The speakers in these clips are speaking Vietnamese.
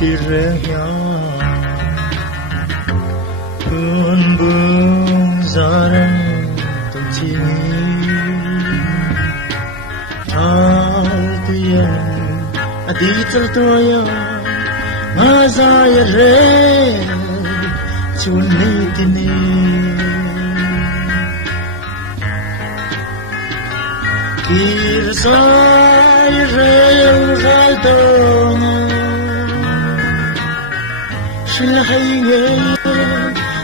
chỉ riêng nhau buồn buồn giờ đây từng chỉ ao tiền đi cho tôi mà ra re chun ni tini kir sai re gal dona shil hay nge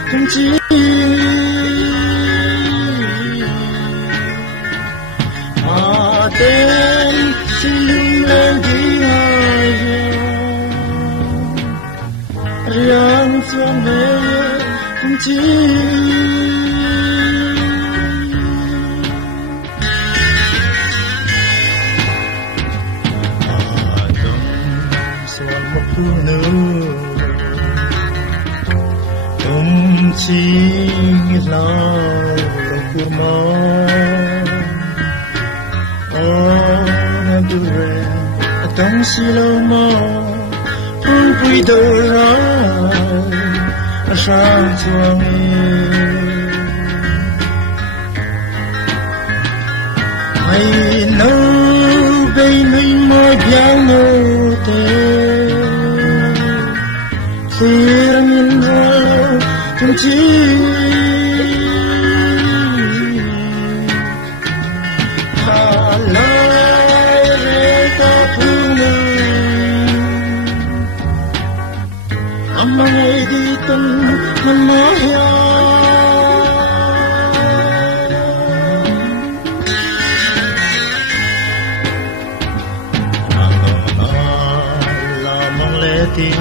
tum chi ma ten sim lên đi riang chuang me tum chi chinh lao của mò na dure tông si lâu mò phun bụi đời ra sang chuông mày nấu bay mình môi biang nô tê khi nhìn ra tum chi halai re ta phune amai di tum namaya la moleti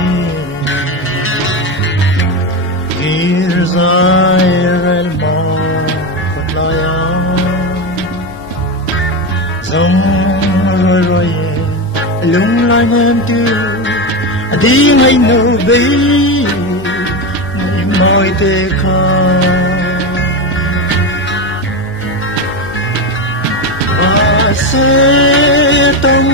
Israel mo patlaya zong roi roi lung lai nem tu đi ngay nô bi môi tê kha và sẽ tông